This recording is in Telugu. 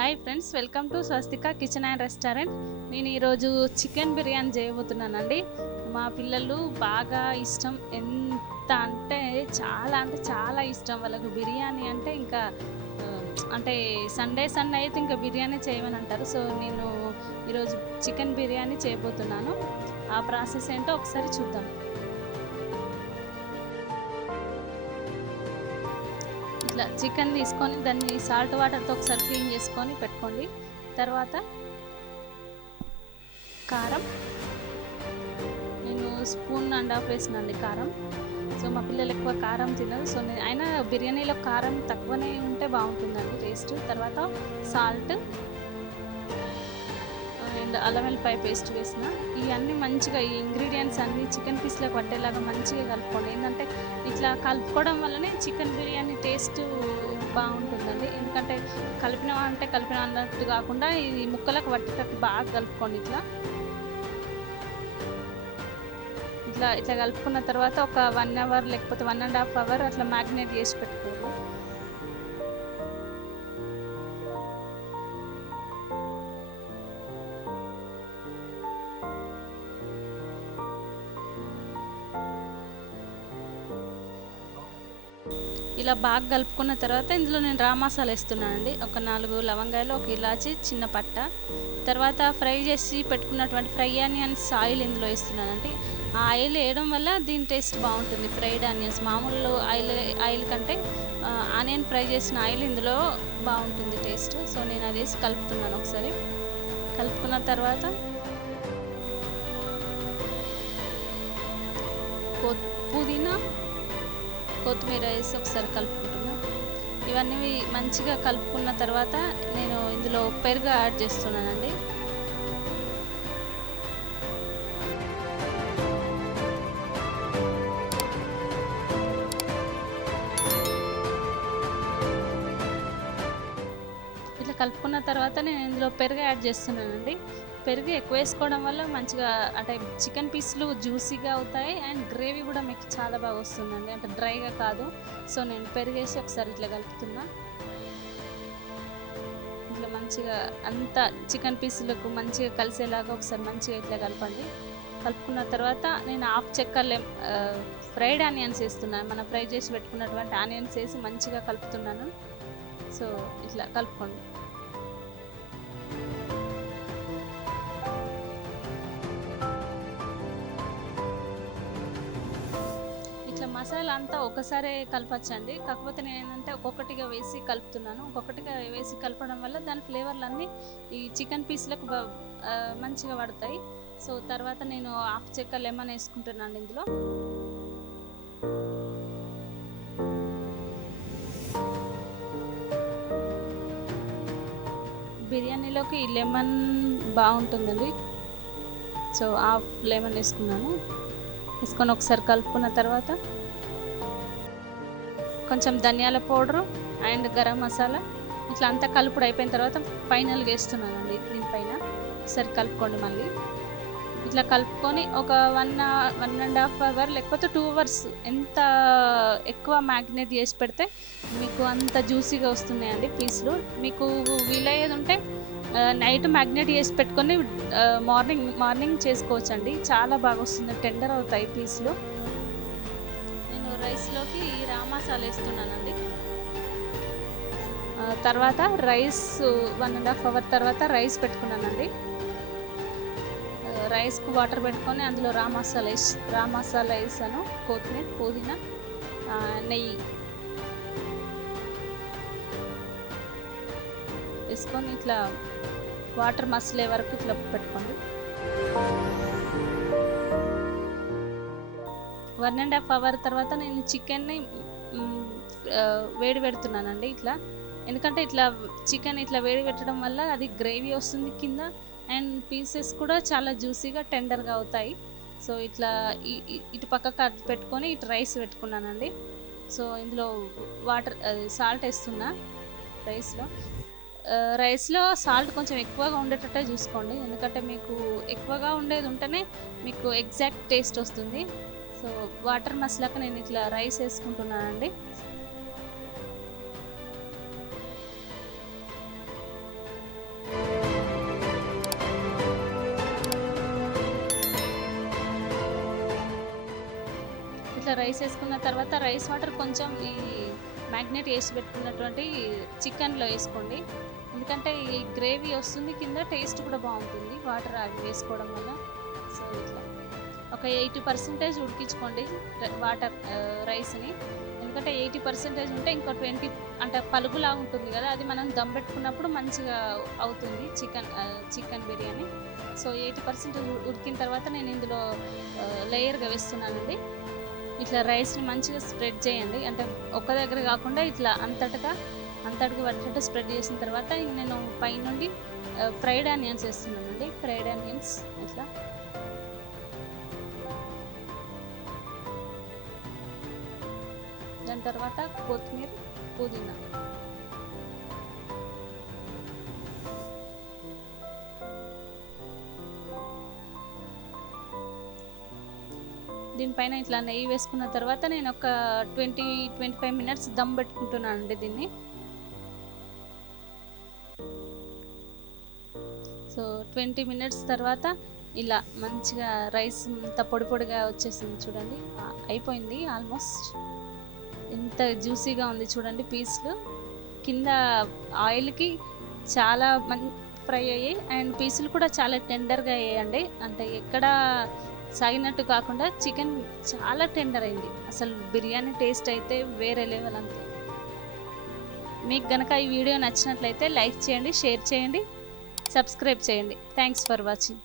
Hi friends, welcome to Swastika kitchen and restaurant. నేను ఈరోజు చికెన్ బిర్యానీ చేయబోతున్నానండి. మా పిల్లలు బాగా ఇష్టం, ఎంత అంటే చాలా ఇష్టం వాళ్ళకు బిర్యానీ అంటే. ఇంకా అంటే సండే అయితే ఇంకా బిర్యానీ చేయమని అంటారు. సో నేను ఈరోజు చికెన్ బిర్యానీ చేయబోతున్నాను. ఆ ప్రాసెస్ ఏంటో ఒకసారి చూద్దాం. ఇట్లా చికెన్ తీసుకొని దాన్ని సాల్ట్ వాటర్తో ఒకసారి క్లీన్ చేసుకొని పెట్టుకోండి. తర్వాత కారం, నేను 1.5 స్పూన్ వేసినండి కారం. సో మా పిల్లలు ఎక్కువ కారం తినరు. సో నేను అయినా బిర్యానీలో కారం తక్కువనే ఉంటే బాగుంటుందండి టేస్ట్. తర్వాత సాల్ట్ అండ్ అల్లం వెల్లిపాయ పేస్ట్ వేసిన. ఇవన్నీ మంచిగా ఈ ఇంగ్రీడియంట్స్ అన్నీ చికెన్ పీస్లకు పట్టేలాగా మంచిగా కలుపుకోండి. ఏంటంటే ఇట్లా కలుపుకోవడం వల్లనే చికెన్ బిర్యానీ టేస్ట్ బాగుంటుందండి. ఎందుకంటే కలిపిన అన్నట్టు కాకుండా ఇది ముక్కలకు పట్టేటట్టు బాగా కలుపుకోండి. ఇట్లా కలుపుకున్న తర్వాత ఒక 1 అవర్ లేకపోతే 1.5 అవర్ అట్లా మ్యాగ్నేట్ చేసి పెట్టుకోండి. ఇలా బాగా కలుపుకున్న తర్వాత ఇందులో నేను రా మసాలా వేస్తున్నానండి. ఒక 4 లవంగాయలు, ఒక ఇలాచి, చిన్న పట్ట. తర్వాత ఫ్రై చేసి పెట్టుకున్నటువంటి ఫ్రై ఆనియన్స్ ఆయిల్ ఇందులో వేస్తున్నానండి. ఆ ఆయిల్ వేయడం వల్ల దీని టేస్ట్ బాగుంటుంది. ఫ్రైడ్ ఆనియన్స్ మామూలు ఆయిల్ కంటే ఆనియన్ ఫ్రై చేసిన ఆయిల్ ఇందులో బాగుంటుంది టేస్ట్. సో నేను అది వేసి కలుపుతున్నాను. ఒకసారి కలుపుకున్న తర్వాత పుదీనా, కొత్తిమీర వేసి ఒకసారి కలుపుకుంటున్నా. ఇవన్నీ మంచిగా కలుపుకున్న తర్వాత నేను ఇందులో పెరుగు యాడ్ చేస్తున్నానండి. ఇట్లా కలుపుకున్న తర్వాత నేను ఇందులో పెరుగు యాడ్ చేస్తున్నానండి. పెరుగు ఎక్కువ వేసుకోవడం వల్ల మంచిగా అంటే చికెన్ పీస్లు జ్యూసీగా అవుతాయి అండ్ గ్రేవీ కూడా మీకు చాలా బాగా వస్తుందండి, అంటే డ్రైగా కాదు. సో నేను పెరుగు వేసి ఒకసారి ఇట్లా కలుపుతున్నా. ఇట్లా మంచిగా అంతా చికెన్ పీసులకు మంచిగా కలిసేలాగా ఒకసారి మంచిగా ఇట్లా కలపండి. కలుపుకున్న తర్వాత నేను హాఫ్ చెక్క ఫ్రైడ్ ఆనియన్స్ వేస్తున్నాను. మనం ఫ్రై చేసి పెట్టుకున్నటువంటి ఆనియన్స్ వేసి మంచిగా కలుపుతున్నాను. సో ఇట్లా కలుపుకోండి. మసాలా అంతా ఒకసారే కలపచ్చండి. కాకపోతే నేను ఏంటంటే ఒక్కొక్కటిగా వేసి కలుపుతున్నాను. ఒక్కొక్కటిగా వేసి కలపడం వల్ల దాని ఫ్లేవర్లు అన్నీ ఈ చికెన్ పీస్లకు మంచిగా పడతాయి. సో తర్వాత నేను హాఫ్ చెక్క లెమన్ వేసుకుంటున్నాను ఇందులో. బిర్యానీలోకి ఈ లెమన్ బాగుంటుందండి. సో హాఫ్ లెమన్ వేసుకున్నాను. వేసుకొని ఒకసారి కలుపుకున్న తర్వాత కొంచెం ధనియాల పౌడరు అండ్ గరం మసాలా ఇట్లా అంతా కలుపుడు అయిపోయిన తర్వాత ఫైనల్గా వేస్తున్నానండి దీనిపైన. ఒకసారి కలుపుకోండి. మళ్ళీ ఇట్లా కలుపుకొని ఒక 1.5 అవర్ లేకపోతే 2 అవర్స్ ఎంత ఎక్కువ మ్యాగ్నేట్ చేసి పెడితే మీకు అంత జ్యూసీగా వస్తున్నాయండి పీస్లు. మీకు వీలయ్యేది ఉంటే నైట్ మ్యాగ్నేట్ చేసి పెట్టుకొని మార్నింగ్ చేసుకోవచ్చండి. చాలా బాగా వస్తుంది, టెండర్ అవుతాయి పీస్లు. రైస్లోకి రా మసాలా వేస్తున్నానండి. తర్వాత రైస్ 1.5 అవర్ తర్వాత రైస్ పెట్టుకున్నానండి. రైస్కు వాటర్ పెట్టుకొని అందులో రా మసాలా వేసాను. కొత్తిమీర, పుదీనా, నెయ్యి వేసుకొని ఇట్లా వాటర్ మసలే వరకు ఇట్లా పెట్టుకోండి. 1.5 అవర్ తర్వాత నేను చికెన్ని వేడి పెడుతున్నానండి ఇట్లా. ఎందుకంటే ఇట్లా చికెన్ ఇట్లా వేడి పెట్టడం వల్ల అది గ్రేవీ వస్తుంది కింద అండ్ పీసెస్ కూడా చాలా జ్యూసీగా టెండర్గా అవుతాయి. సో ఇట్లా ఇటు పక్కకు పెట్టుకొని ఇటు రైస్ పెట్టుకున్నానండి. సో ఇందులో సాల్ట్ వేస్తున్నా రైస్లో సాల్ట్ కొంచెం ఎక్కువగా ఉండేటట్టే చూసుకోండి. ఎందుకంటే మీకు ఎక్కువగా ఉండేది ఉంటేనే మీకు ఎగ్జాక్ట్ టేస్ట్ వస్తుంది. సో వాటర్ మసాలాక నేను ఇట్లా రైస్ వేసుకుంటున్నానండి. రైస్ వేసుకున్న తర్వాత రైస్ వాటర్ కొంచెం ఈ మ్యాగ్నేట్ వేసి పెట్టుకున్నటువంటి చికెన్లో వేసుకోండి. ఎందుకంటే ఈ గ్రేవీ వస్తుంది కింద, టేస్ట్ కూడా బాగుంటుంది వాటర్ అవి వేసుకోవడం వల్ల. సో ఇట్లా ఒక 80% ఉడికించుకోండి వాటర్ రైస్ని. ఎందుకంటే 80% ఉంటే ఇంకో 20 అంటే పలుగులా ఉంటుంది కదా, అది మనం దమ్ పెట్టుకున్నప్పుడు మంచిగా అవుతుంది చికెన్ బిర్యానీ. సో 80% ఉడికిన తర్వాత నేను ఇందులో లేయర్గా వేస్తున్నానండి. ఇట్లా రైస్ని మంచిగా స్ప్రెడ్ చేయండి, అంటే ఒక్క దగ్గర కాకుండా ఇట్లా అంతటగా పట్టేటట్టు స్ప్రెడ్ చేసిన తర్వాత నేను పైనుండి ఫ్రైడ్ ఆనియన్స్ వేస్తున్నానండి. ఫ్రైడ్ ఆనియన్స్ ఇట్లా దాని తర్వాత కొత్తిమీర, పుదీనా. దీనిపైన ఇట్లా నెయ్యి వేసుకున్న తర్వాత నేను ఒక 20-25 మినిట్స్ దమ్ పెట్టుకుంటున్నానండి దీన్ని. సో 20 మినిట్స్ తర్వాత ఇలా మంచిగా రైస్ అంత పొడి పొడిగా వచ్చేసింది చూడండి. అయిపోయింది ఆల్మోస్ట్. ఎంత జ్యూసీగా ఉంది చూడండి పీస్లు. కింద ఆయిల్కి చాలా ఫ్రై అయ్యాయి అండ్ పీసులు కూడా చాలా టెండర్గా అయ్యాయండి. అంటే ఎక్కడ సాగినట్టు కాకుండా చికెన్ చాలా టెండర్ అయింది. అసలు బిర్యానీ టేస్ట్ అయితే వేరే లెవెల్ అంతే. మీకు గనక ఈ వీడియో నచ్చినట్లయితే లైక్ చేయండి, షేర్ చేయండి, సబ్స్క్రైబ్ చేయండి. Thanks for watching.